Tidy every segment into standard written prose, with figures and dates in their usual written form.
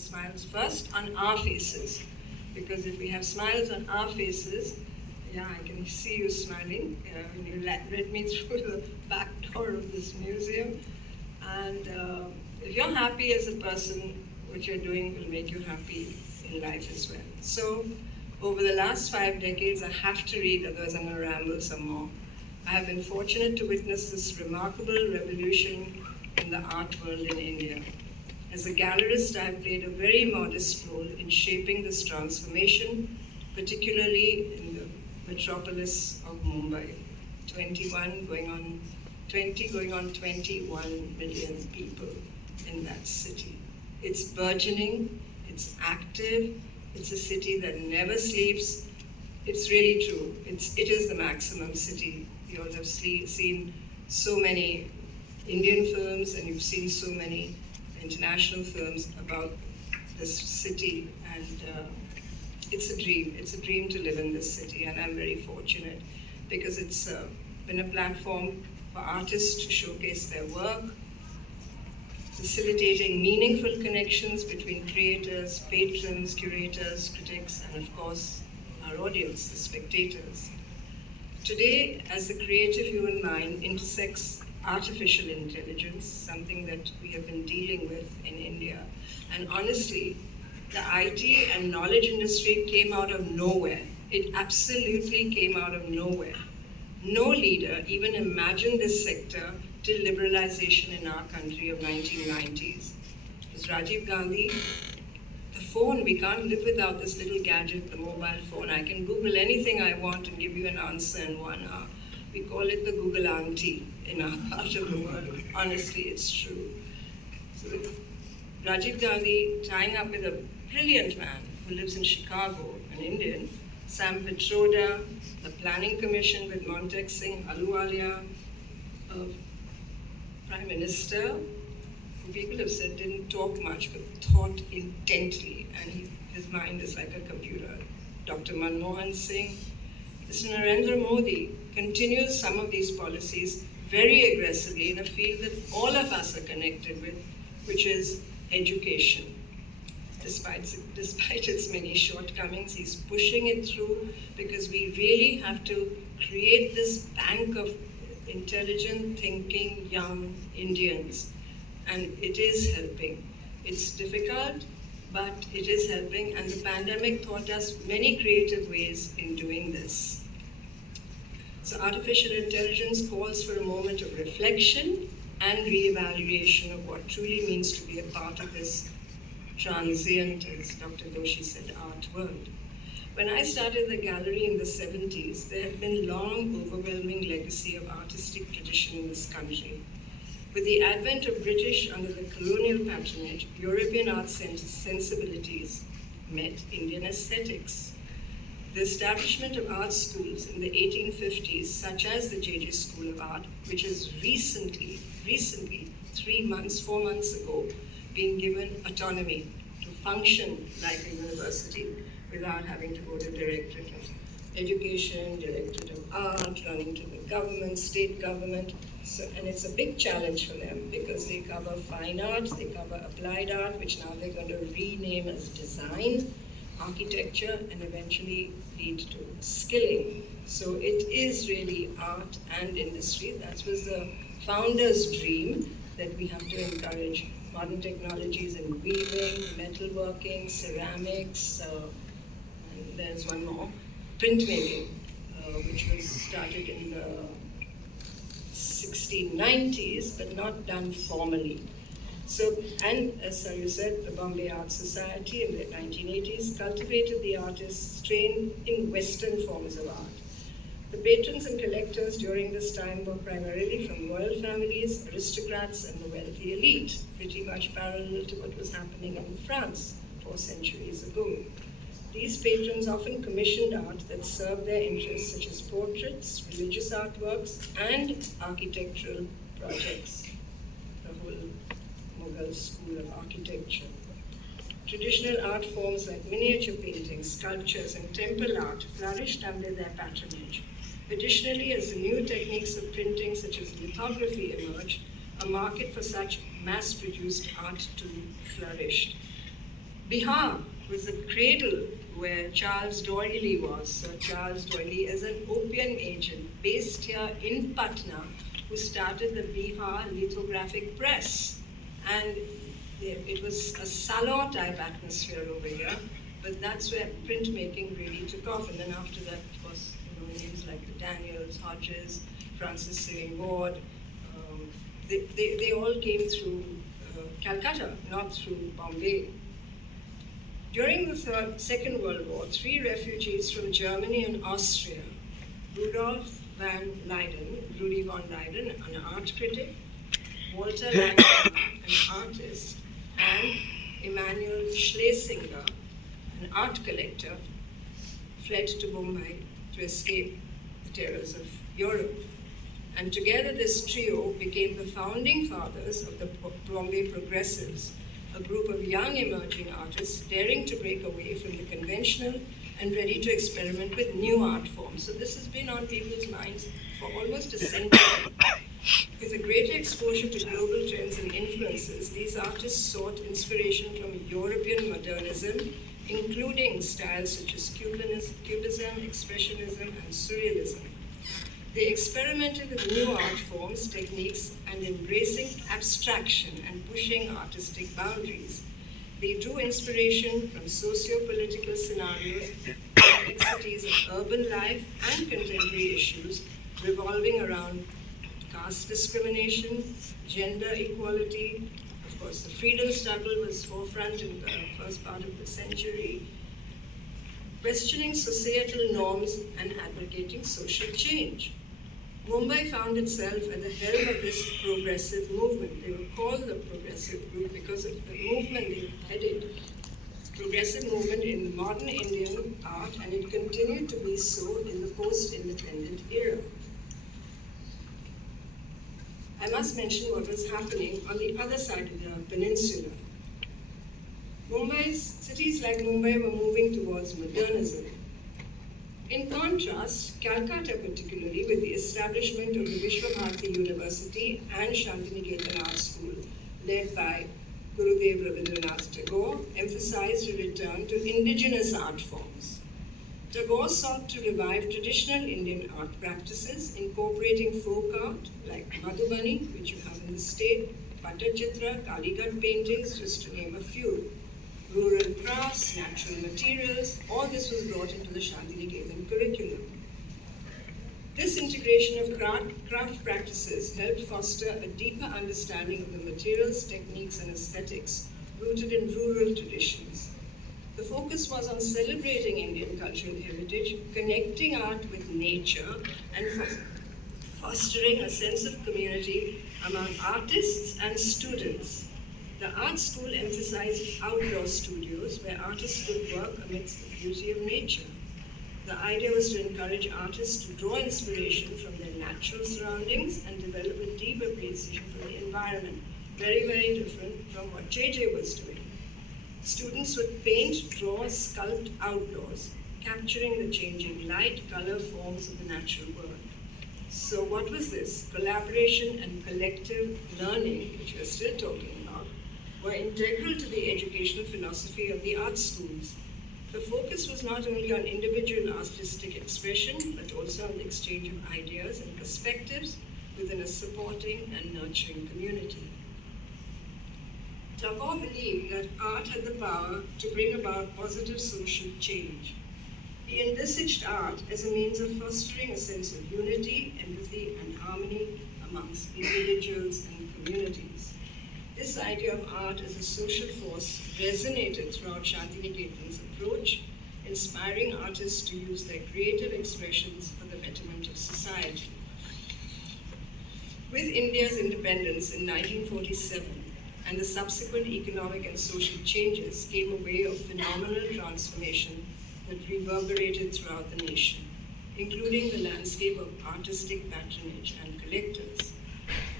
smiles first on our faces. Because if we have smiles on our faces, yeah, I can see you smiling when you led me through the back door of this museum. And if you're happy as a person, what you're doing will make you happy in life as well. So, over the last 5 decades, I have to read, otherwise I'm going to ramble some more. I have been fortunate to witness this remarkable revolution in the art world in India. As a gallerist, I have played a very modest role in shaping this transformation, particularly in the metropolis of Mumbai. 20 going on 21 million people in that city. It's burgeoning, it's active, it's a city that never sleeps. It's really true. It is the maximum city. You all have seen so many Indian films, and you've seen so many international films about this city, and it's a dream. It's a dream to live in this city, and I'm very fortunate because it's been a platform for artists to showcase their work, facilitating meaningful connections between creators, patrons, curators, critics, and of course, our audience, the spectators. Today, as the creative human mind intersects artificial intelligence, something that we have been dealing with in India, and honestly, the IT and knowledge industry came out of nowhere. It absolutely came out of nowhere. No leader even imagined this sector till liberalization in our country of 1990s. It was Rajiv Gandhi. The phone, we can't live without this little gadget, the mobile phone. I can Google anything I want and give you an answer in 1 hour. We call it the Google auntie in our part of the world. Honestly, it's true. So Rajiv Gandhi tying up with a brilliant man who lives in Chicago, an Indian, Sam Pitroda, the Planning Commission with Montek Singh Ahluwalia, Prime Minister, who people have said didn't talk much but thought intently, and his mind is like a computer. Dr. Manmohan Singh. Mr. Narendra Modi continues some of these policies very aggressively in a field that all of us are connected with, which is education. Despite its many shortcomings, he's pushing it through because we really have to create this bank of intelligent, thinking, young Indians. And it is helping. It's difficult, but it is helping, and the pandemic taught us many creative ways in doing this. So artificial intelligence calls for a moment of reflection and reevaluation of what truly means to be a part of this transient, as Dr. Doshi said, art world. When I started the gallery in the 70s, there had been long, overwhelming legacy of artistic tradition in this country. With the advent of British under the colonial patronage, European art sensibilities met Indian aesthetics. The establishment of art schools in the 1850s, such as the J.J. School of Art, which has recently, 4 months ago, been given autonomy to function like a university without having to go to Directorate of Education, Directorate of Art, running to the government, state government. So, and it's a big challenge for them because they cover fine art, they cover applied art, which now they're going to rename as design, architecture, and eventually lead to skilling. So it is really art and industry. That was the founder's dream, that we have to encourage modern technologies in weaving, metalworking, ceramics, and there's one more, printmaking, which was started in the 1690s, but not done formally. So, and as you said, the Bombay Art Society in the 1980s cultivated the artists trained in Western forms of art. The patrons and collectors during this time were primarily from royal families, aristocrats, and the wealthy elite, pretty much parallel to what was happening in France 4 centuries ago. These patrons often commissioned art that served their interests, such as portraits, religious artworks, and architectural projects, the whole Mughal school of architecture. Traditional art forms like miniature paintings, sculptures, and temple art flourished under their patronage. Additionally, as the new techniques of printing, such as lithography, emerged, a market for such mass-produced art too flourished. Bihar was the cradle where Charles D'Oyley was. Sir Charles D'Oyley is an opium agent based here in Patna who started the Bihar lithographic press. And it was a salon type atmosphere over here, but that's where printmaking really took off. And then after that, of course, names like the Daniels, Hodges, Francis Sewing Ward, they all came through Calcutta, not through Bombay. During the Second World War, 3 refugees from Germany and Austria, Rudolf van Rudy von Leyden, an art critic, Walter Langhammer, an artist, and Emanuel Schlesinger, an art collector, fled to Mumbai to escape the terrors of Europe. And together this trio became the founding fathers of the Bombay Progressives, a group of young emerging artists daring to break away from the conventional and ready to experiment with new art forms. So this has been on people's minds for almost a century. With a greater exposure to global trends and influences, these artists sought inspiration from European modernism, including styles such as Cubism, Expressionism, and Surrealism. They experimented with new art forms, techniques, and embracing abstraction and pushing artistic boundaries. They drew inspiration from socio-political scenarios, complexities of urban life, and contemporary issues revolving around caste discrimination, gender equality. Of course, the freedom struggle was forefront in the first part of the century, questioning societal norms and advocating social change. Mumbai found itself at the helm of this progressive movement. They were called the progressive group because of the movement they headed. Progressive movement in the modern Indian art, and it continued to be so in the post-independent era. I must mention what was happening on the other side of the peninsula. Cities like Mumbai were moving towards modernism. In contrast, Calcutta particularly, with the establishment of the Vishwabharati University and Shantiniketan Art School, led by Gurudev Rabindranath Tagore, emphasized a return to indigenous art forms. Tagore sought to revive traditional Indian art practices, incorporating folk art like Madhubani, which you have in the state, Pattachitra, Kalighat paintings, just to name a few. Rural crafts, natural materials, all this was brought into the Shantiniketan curriculum. This integration of craft practices helped foster a deeper understanding of the materials, techniques, and aesthetics rooted in rural traditions. The focus was on celebrating Indian cultural heritage, connecting art with nature, and fostering a sense of community among artists and students. The art school emphasized outdoor studios where artists could work amidst the beauty of nature. The idea was to encourage artists to draw inspiration from their natural surroundings and develop a deep appreciation for the environment, very, very different from what JJ was doing. Students would paint, draw, sculpt outdoors, capturing the changing light, color, forms of the natural world. So what was this? Collaboration and collective learning, which we're still talking about, were integral to the educational philosophy of the art schools. The focus was not only on individual artistic expression, but also on the exchange of ideas and perspectives within a supporting and nurturing community. Tagore believed that art had the power to bring about positive social change. He envisaged art as a means of fostering a sense of unity, empathy, and harmony amongst individuals and communities. This idea of art as a social force resonated throughout Shantiniketan's approach, inspiring artists to use their creative expressions for the betterment of society. With India's independence in 1947 and the subsequent economic and social changes came a wave of phenomenal transformation that reverberated throughout the nation, including the landscape of artistic patronage and collectors.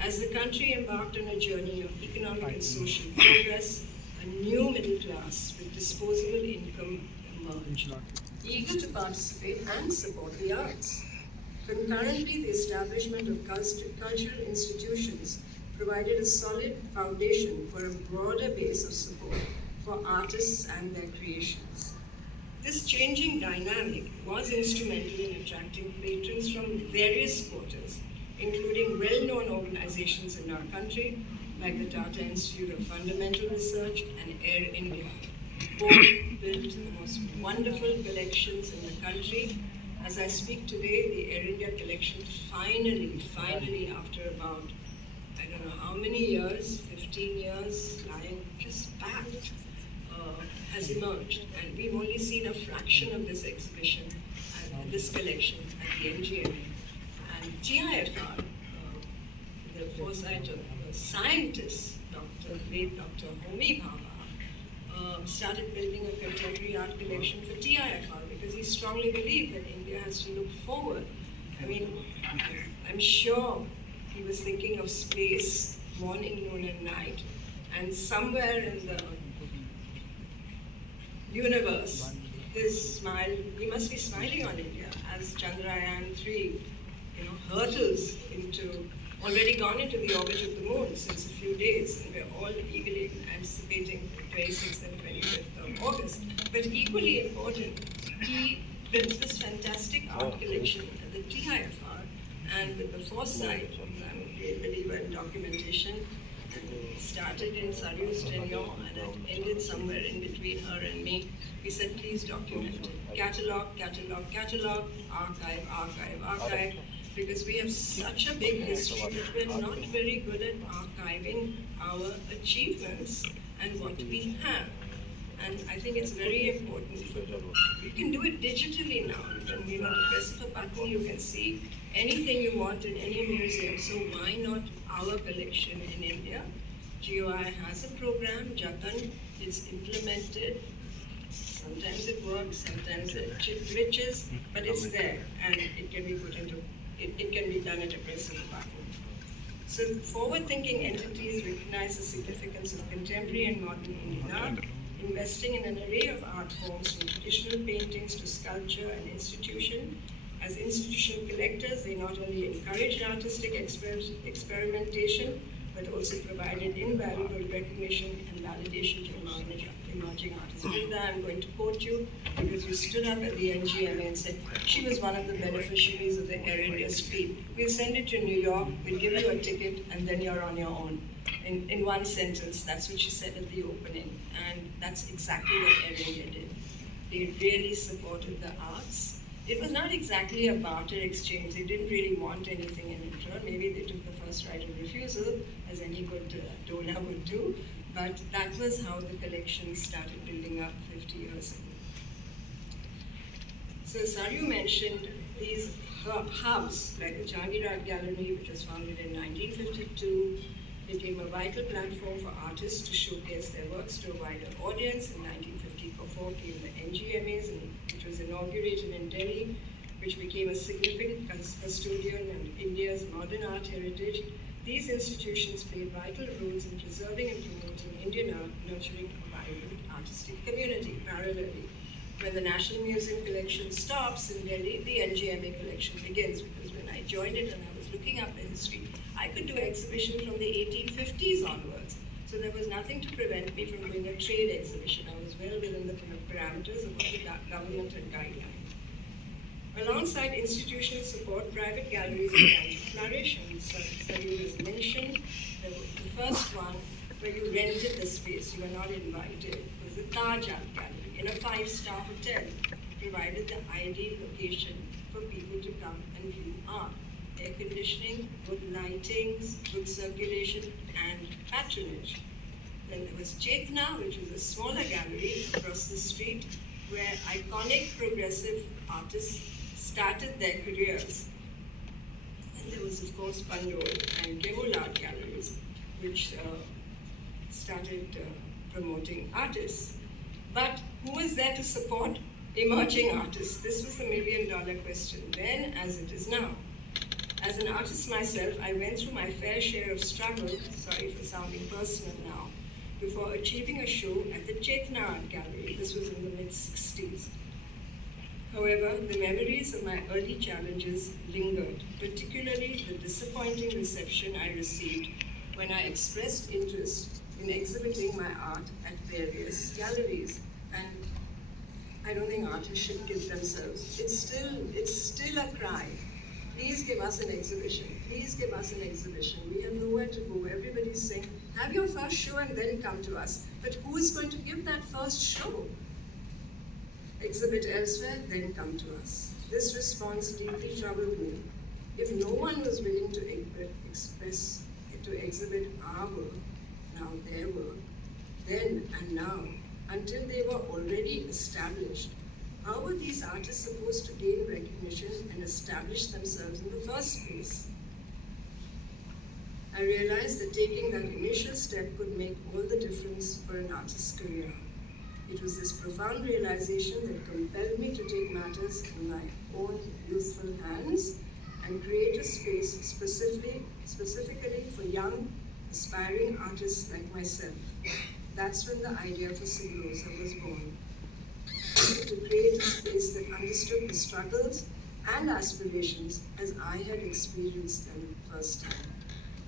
As the country embarked on a journey of economic and social progress, a new middle class with disposable income emerged, eager to participate and support the arts. Concurrently, the establishment of cultural institutions provided a solid foundation for a broader base of support for artists and their creations. This changing dynamic was instrumental in attracting patrons from various quarters, including well-known organizations in our country, like the Tata Institute of Fundamental Research and Air India. Both built the most wonderful collections in the country. As I speak today, the Air India collection finally, after about, I don't know how many years, 15 years, lying just back, has emerged. And we've only seen a fraction of this exhibition, this collection at the NGMA. And TIFR, the foresight of scientists, late Dr. Homi Bhabha, started building a contemporary art collection for TIFR because he strongly believed that India has to look forward. I mean, I'm sure he was thinking of space, morning, noon, and night, and somewhere in the universe, his smile, he must be smiling on India as Chandrayaan-3, hurtles already gone into the orbit of the moon since a few days, and we're all eagerly anticipating the 26th and 25th of August. But equally important, he built this fantastic art collection at the TIFR, and with the foresight, I'm a great believer in documentation, started in Saryu's tenure and it ended somewhere in between her and me. We said, please document it. Catalog, archive, because we have such a big history that we're not very good at archiving our achievements and what we have. And I think it's very important. You can do it digitally now. You can, the press of a button, you can see anything you want in any museum. So why not our collection in India? GOI has a program, Jatan, it's implemented. Sometimes it works, sometimes it glitches, but it's there and it can be put into, it can be done at a press of a button. So forward-thinking entities recognize the significance of contemporary and modern Indian art, investing in an array of art forms from traditional paintings to sculpture and institution. As institutional collectors, they not only encouraged artistic experimentation, but also provided invaluable recognition and validation to emerging artists. Brinda, I'm going to quote you because you stood up at the NGMA and said she was one of the beneficiaries of the Air India stream. We'll send it to New York, we'll give you a ticket, and then you're on your own. In one sentence, that's what she said at the opening, and that's exactly what Air India did. They really supported the arts. It was not exactly a barter exchange. They didn't really want anything in return. Maybe they took the first right of refusal, as any good donor would do, but that was how the collection started building up 50 years ago. So Saryu mentioned these hubs, like the Jahangir Art Gallery, which was founded in 1952, became a vital platform for artists to showcase their works to a wider audience. In 1954 came the NGMAs, which was inaugurated in Delhi, which became a significant custodian of India's modern art heritage. These institutions played vital roles in preserving and promoting Indian art, nurturing a vibrant artistic community. Parallelly, when the National Museum collection stops in Delhi, the NGMA collection begins, because when I joined it and I was looking up the history, I could do exhibitions from the 1850s onwards. So there was nothing to prevent me from doing a trade exhibition. I was well within the parameters of what the government had guidelines. Alongside institutional support, private galleries began to flourish, and Saryu has mentioned the first one where you rented the space, you were not invited, was the Taj Art Gallery in a 5-star hotel. It provided the ideal location for people to come and view art. Air conditioning, good lightings, good circulation, and patronage. Then there was Chetna, which was a smaller gallery across the street, where iconic progressive artists started their careers. And there was, of course, Pandol and Kevul Art Galleries, which started promoting artists. But who was there to support emerging artists? This was the million-dollar question then, as it is now. As an artist myself, I went through my fair share of struggle, sorry for sounding personal now, before achieving a show at the Chetna Art Gallery. This was in the mid-60s. However, the memories of my early challenges lingered, particularly the disappointing reception I received when I expressed interest in exhibiting my art at various galleries. And I don't think artists should give themselves. It's still a cry. Please give us an exhibition. Please give us an exhibition. We have nowhere to go. Everybody's saying, have your first show and then come to us. But who is going to give that first show? Exhibit elsewhere, then come to us. This response deeply troubled me. If no one was willing to exhibit our work, now their work, then and now, until they were already established, how were these artists supposed to gain recognition and establish themselves in the first place? I realized that taking that initial step could make all the difference for an artist's career. It was this profound realization that compelled me to take matters in my own youthful hands and create a space specifically for young, aspiring artists like myself. That's when the idea for Siglosa was born. To create a space that understood the struggles and aspirations as I had experienced them firsthand.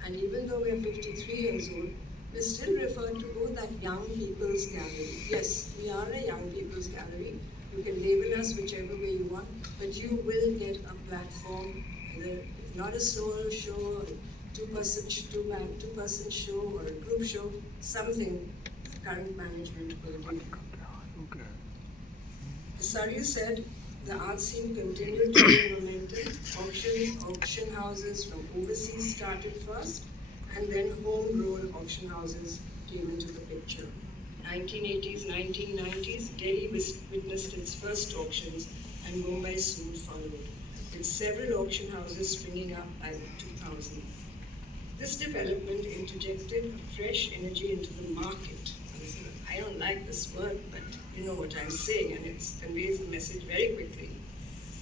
And even though we are 53 years old, we're still referred to that young people's gallery. Yes, we are a young people's gallery. You can label us whichever way you want, but you will get a platform, either not a solo show, a two-person show, or a group show, something current management will give you. Okay. As Saryu said, the art scene continued to gain momentum. Auction houses from overseas started first, and then homegrown auction houses came into the picture. 1980s, 1990s, Delhi witnessed its first auctions, and Mumbai soon followed, with several auction houses springing up by 2000. This development interjected a fresh energy into the market. I don't like this word, but you know what I'm saying, and it conveys the message very quickly.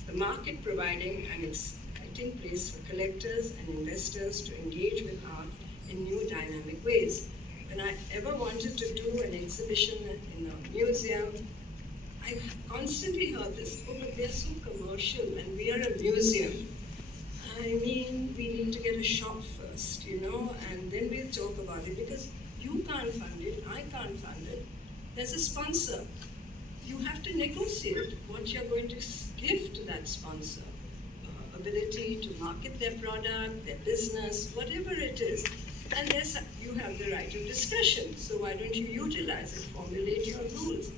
The market providing an exciting place for collectors and investors to engage with art in new dynamic ways. When I ever wanted to do an exhibition in a museum, I constantly heard this, oh, but they're so commercial and we are a museum. I mean, we need to get a shop first, and then we'll talk about it, because you can't fund it, I can't fund it. There's a sponsor. You have to negotiate what you're going to give to that sponsor. Ability to market their product, their business, whatever it is. And you have the right of discretion. So why don't you utilize it, formulate your rules.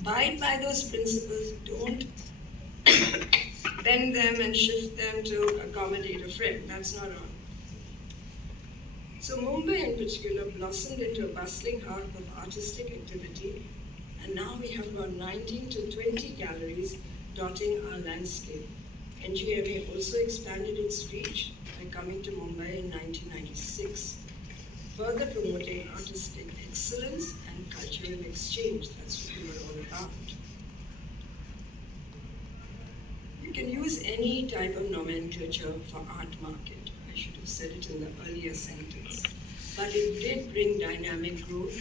Abide by those principles, don't bend them and shift them to accommodate a friend. That's not on. So Mumbai in particular blossomed into a bustling heart of artistic activity, and now we have about 19 to 20 galleries dotting our landscape. NGMA also expanded its reach by coming to Mumbai in 1996, further promoting artistic excellence and cultural exchange. That's what we were all about. You can use any type of nomenclature for art market. I should have said it in the earlier sentence. But it did bring dynamic growth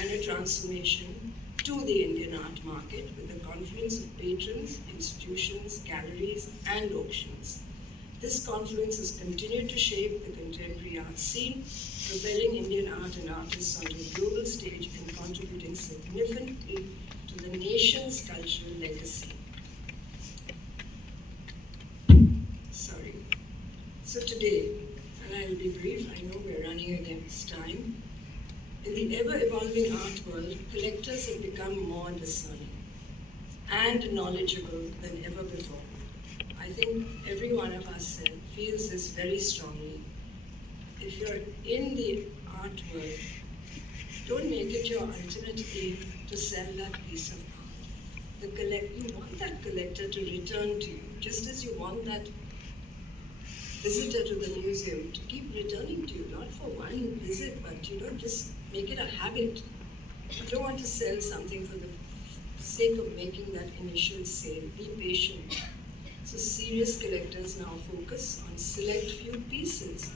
and a transformation to the Indian art market with the confluence of patrons, institutions, galleries, and auctions. This confluence has continued to shape the contemporary art scene, propelling Indian art and artists onto a global stage and contributing significantly to the nation's cultural legacy. So today, and I'll be brief, I know we're running against time. In the ever-evolving art world, collectors have become more discerning and knowledgeable than ever before. I think every one of us feels this very strongly. If you're in the art world, don't make it your ultimate aim to sell that piece of art. You want that collector to return to you, just as you want that visitor to the museum to keep returning to you, not for one visit, but just make it a habit. You don't want to sell something for the sake of making that initial sale. Be patient. So serious collectors now focus on select few pieces,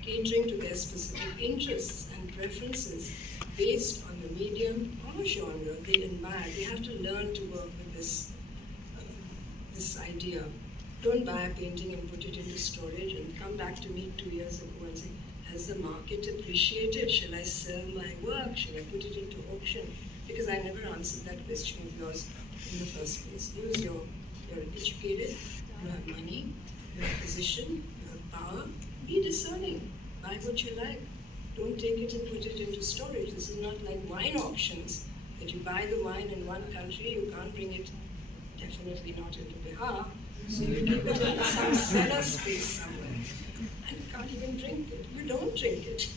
catering to their specific interests and preferences based on the medium or genre they admire. They have to learn to work with this idea. Don't buy a painting and put it into storage and come back to me 2 years ago and say, Has the market appreciated? Shall I sell my work? Shall I put it into auction? Because I never answered that question of yours in the first place. You're educated, you have money, you have position, you have power. Be discerning. Buy what you like. Don't take it and put it into storage. This is not like wine auctions, that you buy the wine in one country, you can't bring it, definitely not into Bihar, so you keep it in some cellar space somewhere, and you can't even drink it. You don't drink it.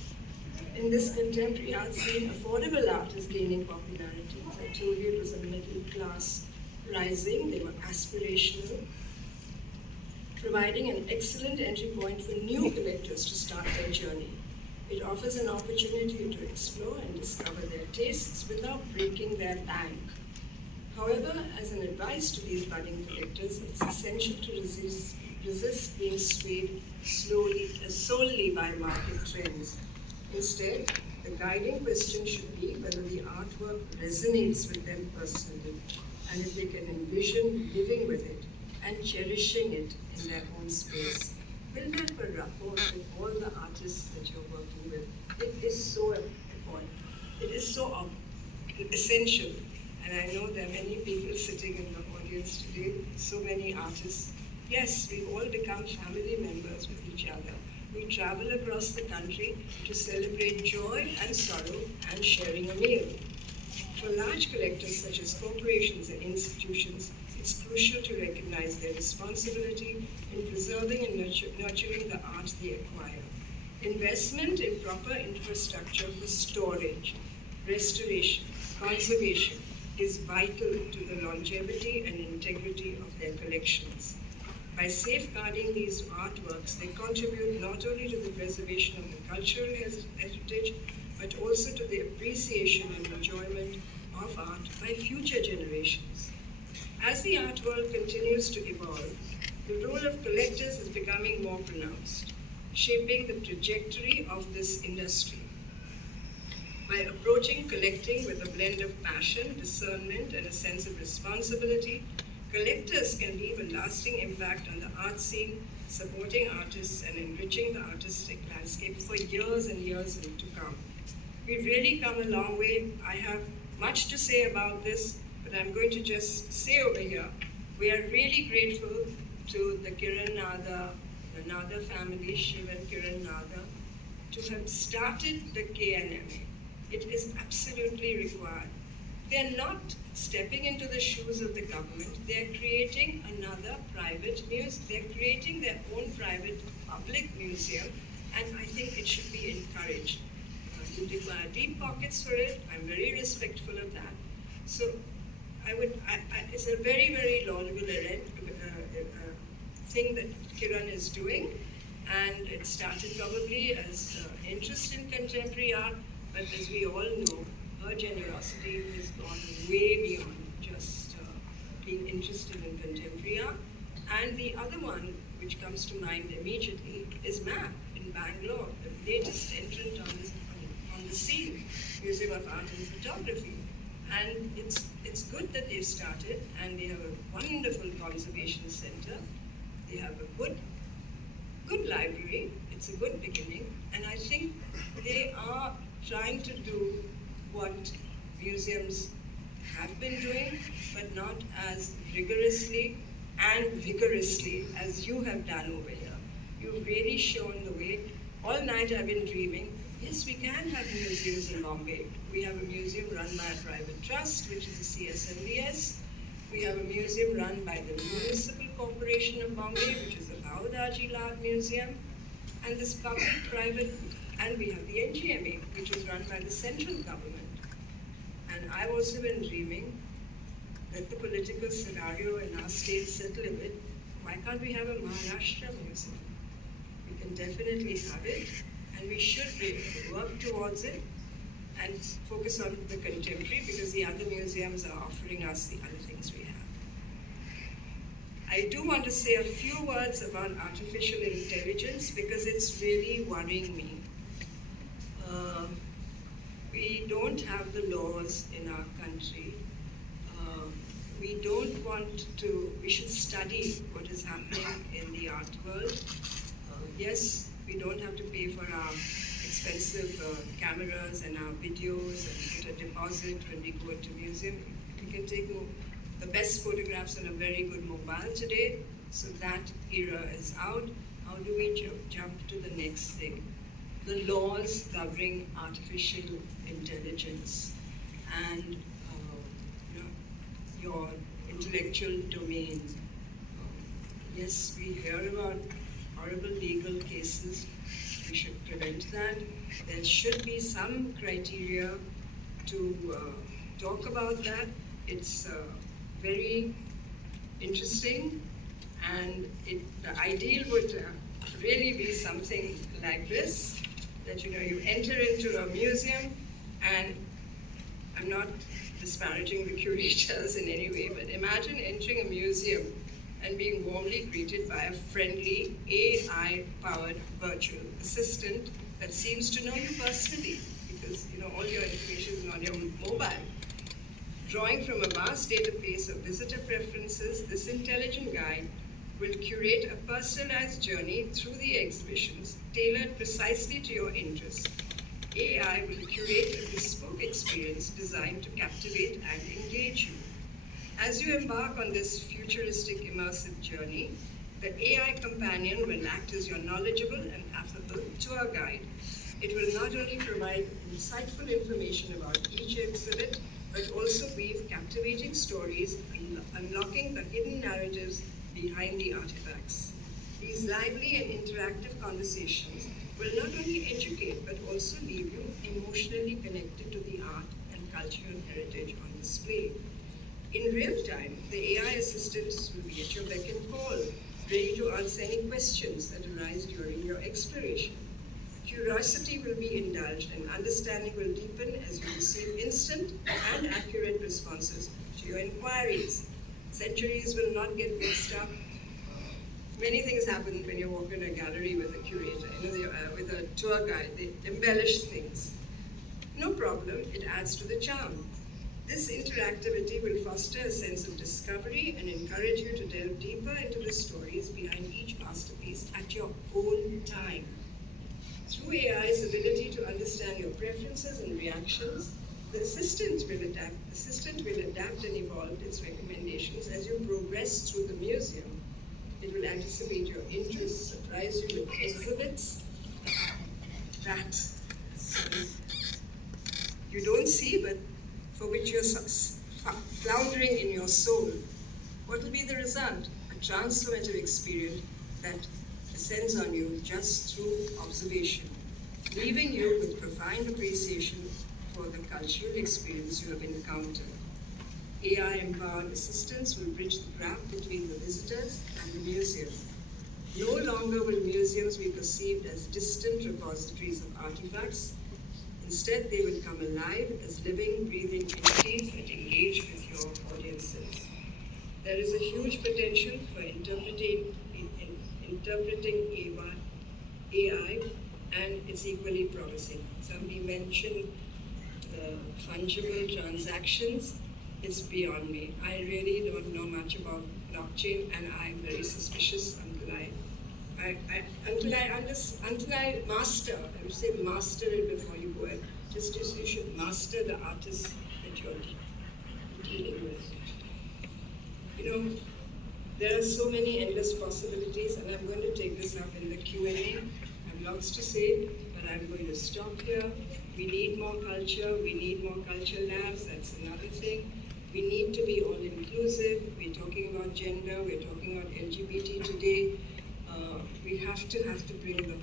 In this contemporary art scene, affordable art is gaining popularity. As I told you, it was a middle class rising. They were aspirational, providing an excellent entry point for new collectors to start their journey. It offers an opportunity to explore and discover their tastes without breaking their bank. However, as an advice to these budding collectors, it's essential to resist being swayed solely by market trends. Instead, the guiding question should be whether the artwork resonates with them personally, and if they can envision living with it and cherishing it in their own space. Build up a rapport with all the artists that you're working with. It is so important. It is so essential. And I know there are many people sitting in the audience today, so many artists. Yes, we all become family members with each other. We travel across the country to celebrate joy and sorrow and sharing a meal. For large collectors such as corporations and institutions, it's crucial to recognize their responsibility in preserving and nurturing the art they acquire. Investment in proper infrastructure for storage, restoration, conservation is vital to the longevity and integrity of their collections. By safeguarding these artworks, they contribute not only to the preservation of the cultural heritage, but also to the appreciation and enjoyment of art by future generations. As the art world continues to evolve, the role of collectors is becoming more pronounced, shaping the trajectory of this industry. By approaching collecting with a blend of passion, discernment, and a sense of responsibility, collectors can leave a lasting impact on the art scene, supporting artists and enriching the artistic landscape for years and years to come. We've really come a long way. I have much to say about this, but I'm going to just say over here, we are really grateful to the Kiran Nada, the Nada family, Shiv and Kiran Nada, to have started the KNMA. It is absolutely required. They're not stepping into the shoes of the government. They're creating another private museum. They're creating their own private public museum, and I think it should be encouraged. You require deep pockets for it. I'm very respectful of that. So it's a very, very laudable thing that Kiran is doing, and it started probably as interest in contemporary art, but as we all know, her generosity has gone way beyond just being interested in contemporary art. And the other one, which comes to mind immediately, is MAP in Bangalore, the latest entrant on the scene, Museum of Art and Photography. And it's good that they've started, and they have a wonderful conservation center. They have a good library. It's a good beginning, and I think they are trying to do what museums have been doing, but not as rigorously and vigorously as you have done over here. You've really shown the way. All night I've been dreaming, yes, we can have museums in Bombay. We have a museum run by a private trust, which is the CSMDS. We have a museum run by the Municipal Corporation of Bombay, which is the Bhawadaji Lal Museum. And this public-private, and we have the NGMA, which is run by the central government. And I've also been dreaming that the political scenario in our state settle a bit. Why can't we have a Maharashtra museum? We can definitely have it, and we should be able to work towards it and focus on the contemporary, because the other museums are offering us the other things we have. I do want to say a few words about artificial intelligence, because it's really worrying me. We don't have the laws in our country. We don't want to, we should study what is happening in the art world. Yes, We don't have to pay for our expensive cameras and our videos and put a deposit when we go into museum. We can take the best photographs on a very good mobile today, so that era is out. How do we jump to the next thing? The laws governing artificial intelligence and your intellectual domain. Yes, we hear about horrible legal cases. We should prevent that. There should be some criteria to talk about that. It's very interesting, and the ideal would really be something like this, that you enter into a museum, and I'm not disparaging the curators in any way, but imagine entering a museum and being warmly greeted by a friendly AI-powered virtual assistant that seems to know you personally, because all your information is on your mobile. Drawing from a vast database of visitor preferences, this intelligent guide will curate a personalized journey through the exhibitions tailored precisely to your interests. AI will curate a bespoke experience designed to captivate and engage you. As you embark on this futuristic immersive journey, the AI companion will act as your knowledgeable and affable tour guide. It will not only provide insightful information about each exhibit, but also weave captivating stories, unlocking the hidden narratives behind the artifacts. These lively and interactive conversations will not only educate, but also leave you emotionally connected to the art and cultural heritage on display. In real time, the AI assistants will be at your beck and call, ready to answer any questions that arise during your exploration. Curiosity will be indulged and understanding will deepen as you receive instant and accurate responses to your inquiries. Centuries will not get mixed up. Many things happen when you walk in a gallery with a curator, with a tour guide. They embellish things. No problem, it adds to the charm. This interactivity will foster a sense of discovery and encourage you to delve deeper into the stories behind each masterpiece at your own time. Through AI's ability to understand your preferences and reactions, the assistant will adapt and evolve its recommendations as you progress through the museum. It will anticipate your interests, surprise you with exhibits that you don't see, but for which you're floundering in your soul. What will be the result? A transformative experience that descends on you just through observation, leaving you with profound appreciation for the cultural experience you have encountered. AI-empowered assistants will bridge the gap between the visitors and the museum. No longer will museums be perceived as distant repositories of artifacts. Instead, they will come alive as living, breathing entities that engage with your audiences. There is a huge potential for interpreting AI, and it's equally promising. Somebody mentioned fungible transactions. It's beyond me. I really don't know much about blockchain, and I'm very suspicious until I master. I would say master it before you go in. Just as you should master the artist that you're dealing with. There are so many endless possibilities, and I'm going to take this up in the Q&A. I have lots to say, but I'm going to stop here. We need more culture. We need more culture labs. That's another thing. We need to be all-inclusive. We're talking about gender. We're talking about LGBT today. We have to bring the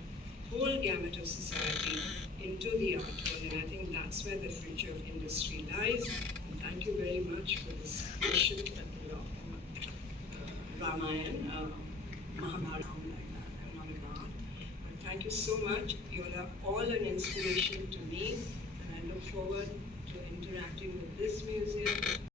whole gamut of society into the art world, and I think that's where the future of industry lies. And thank you very much for this patient Ramayana, Mahabharata, like that. I'm not an art. But thank you so much. You are all an inspiration to me, and I look forward to interacting with this museum